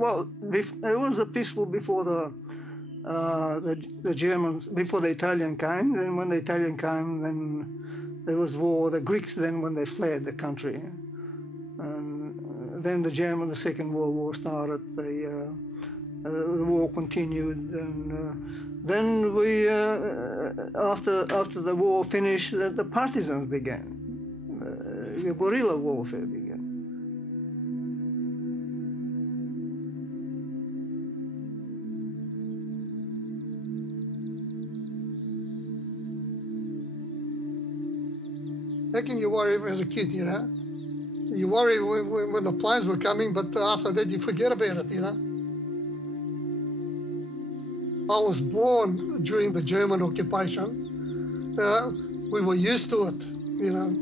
Well, it was peaceful before the Germans, before the Italian came. Then when the Italian came, then there was war. The Greeks then when they fled the country, and then the Second World War started. The war continued, and then we after the war finished, the partisans began. The guerrilla warfare began. How can you worry as a kid, you know? You worry when the planes were coming, but after that you forget about it, you know? I was born during the German occupation. We were used to it, you know?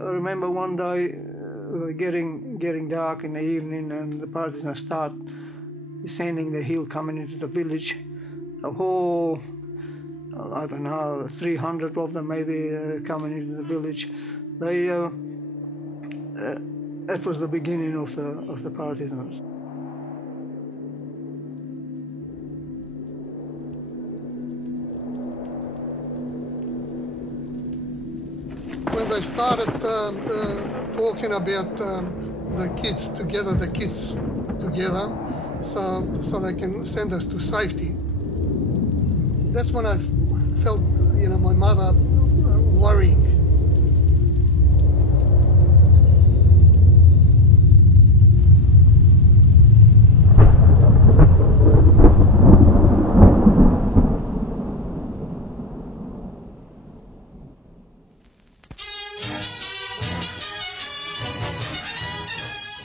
I remember one day getting dark in the evening, and the partisans start descending the hill, coming into the village. A whole, I don't know, 300 of them maybe coming into the village. That was the beginning of the partisans. When they started talking about the kids together, so they can send us to safety, that's when I felt, you know, my mother worrying.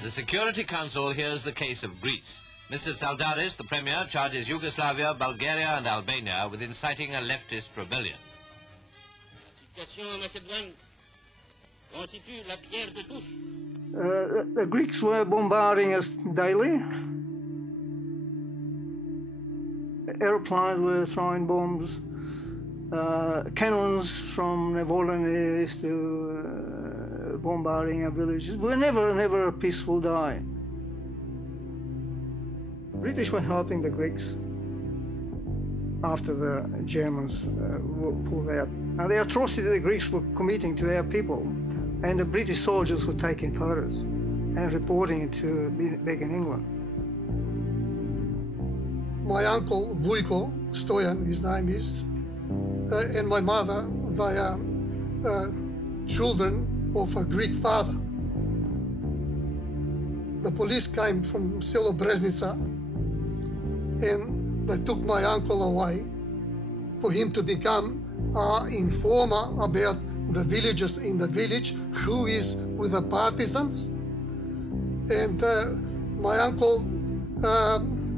The Security Council hears the case of Greece. Mr. Saldaris, the Premier, charges Yugoslavia, Bulgaria and Albania with inciting a leftist rebellion. The Greeks were bombarding us daily. Aeroplanes were throwing bombs. Cannons from Nevolanese to bombarding our villages. We were never a peaceful day. British were helping the Greeks after the Germans pulled out. Now, the atrocity the Greeks were committing to our people, and the British soldiers were taking photos and reporting it to back in England. My uncle, Vujko Stoyan, his name is, and my mother, they are children of a Greek father. The police came from Selo Breznica, and they took my uncle away for him to become an informer about the villagers in the village, who is with the partisans. And my uncle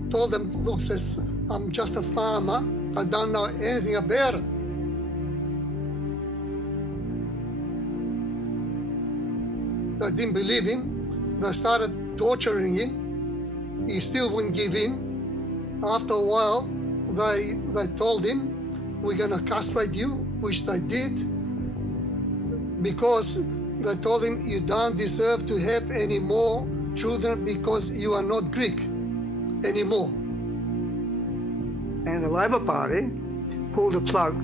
told them, look, says, I'm just a farmer, I don't know anything about it. They didn't believe him. They started torturing him. He still wouldn't give in. After a while, they told him, we're going to castrate you, which they did, because they told him, you don't deserve to have any more children because you are not Greek anymore. And the Labour Party pulled the plug,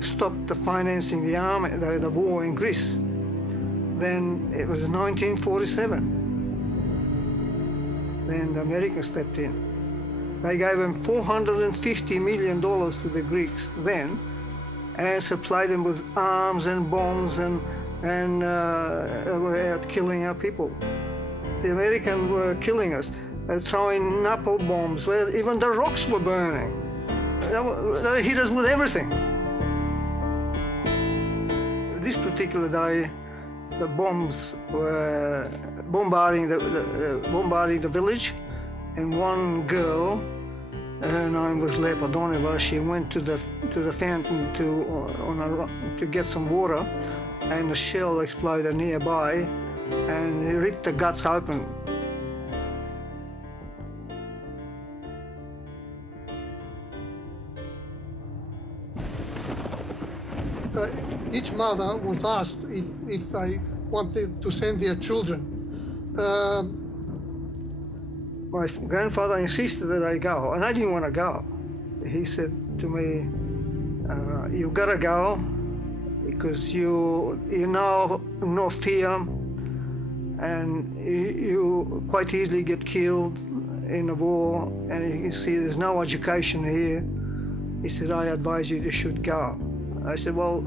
stopped the financing the army, the war in Greece. Then it was 1947. Then the Americans stepped in. They gave them $450 million to the Greeks then, and supplied them with arms and bombs, and were out killing our people. The Americans were killing us. They were throwing napalm bombs, where even the rocks were burning. They hit us with everything. This particular day, the bombs were bombarding the village, and one girl, her name was Lepadonova, she went to the fountain to get some water, and a shell exploded nearby, and he ripped the guts open. Each mother was asked if they wanted to send their children. My grandfather insisted that I go, and I didn't want to go. He said to me, you gotta go because you know no fear, and you quite easily get killed in a war, and you see there's no education here. He said, I advise you should go. I said, well,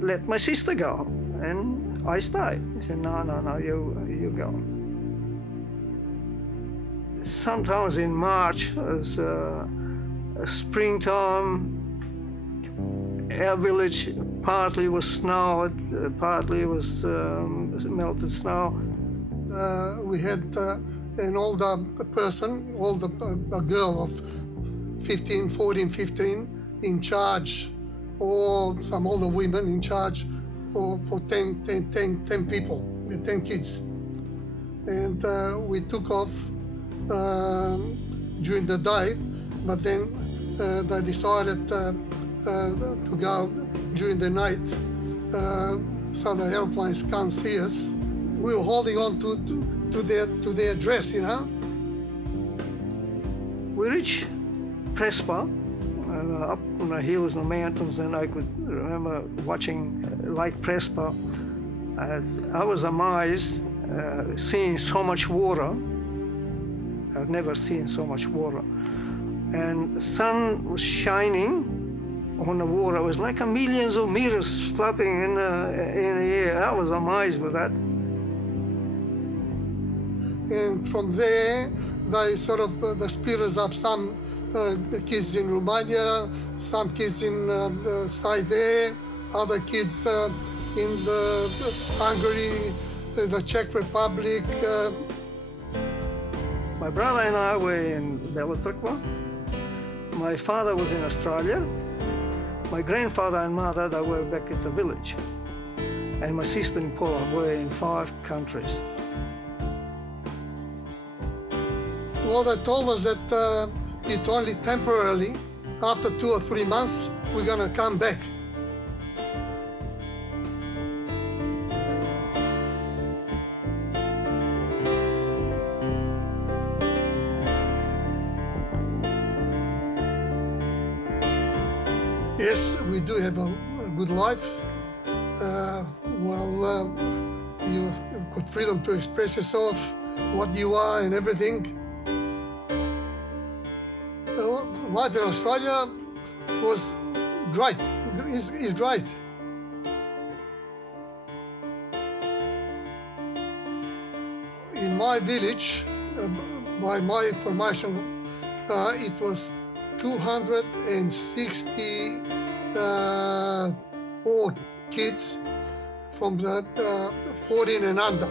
let my sister go, and I stayed. He said, no, you go. Sometimes in March, as springtime, our village partly was snowed, partly was melted snow. We had an older person, a girl of 14, 15, in charge, or some older women in charge for 10 people, 10 kids. And we took off during the day, but then they decided to go during the night so the airplanes can't see us. We were holding on to their dress, you know. We reached Prespa, up on the hills and the mountains, and I could remember watching Lake Prespa. I was amazed seeing so much water. I've never seen so much water. And the sun was shining on the water. It was like millions of meters flopping in the air. I was amazed with that. And from there, they sort of they split us up. Some kids in Romania, some kids in stayed there, other kids in the Hungary, the Czech Republic. My brother and I were in Begalci. My father was in Australia. My grandfather and mother, they were back at the village. And my sister in Poland were in 5 countries. Well, they told us that it only temporarily, after 2 or 3 months, we're gonna come back. Yes, we do have a good life. You've got freedom to express yourself, what you are and everything. Life in Australia was great, is great. In my village, by my information, it was 264 kids from the 14 and under.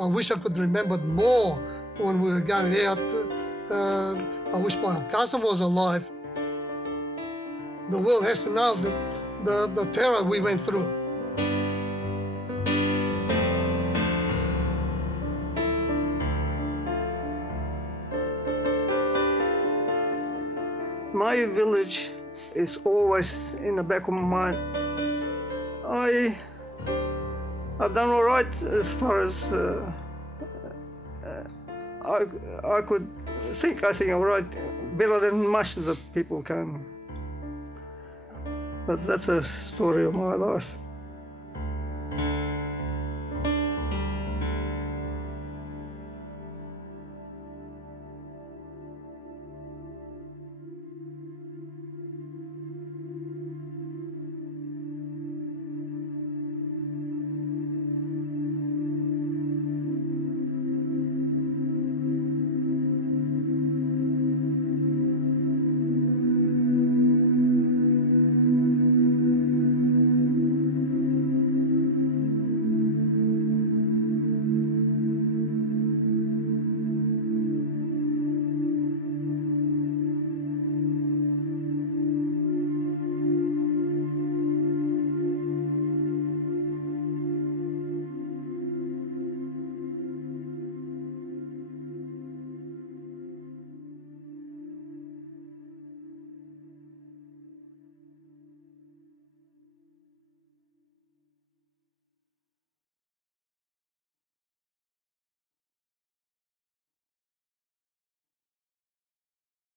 I wish I could remember more when we were going out. I wish my cousin was alive. The world has to know that the terror we went through. My village is always in the back of my mind. I've done all right as far as I could think. I think I'm right, better than most of the people can. But that's a story of my life.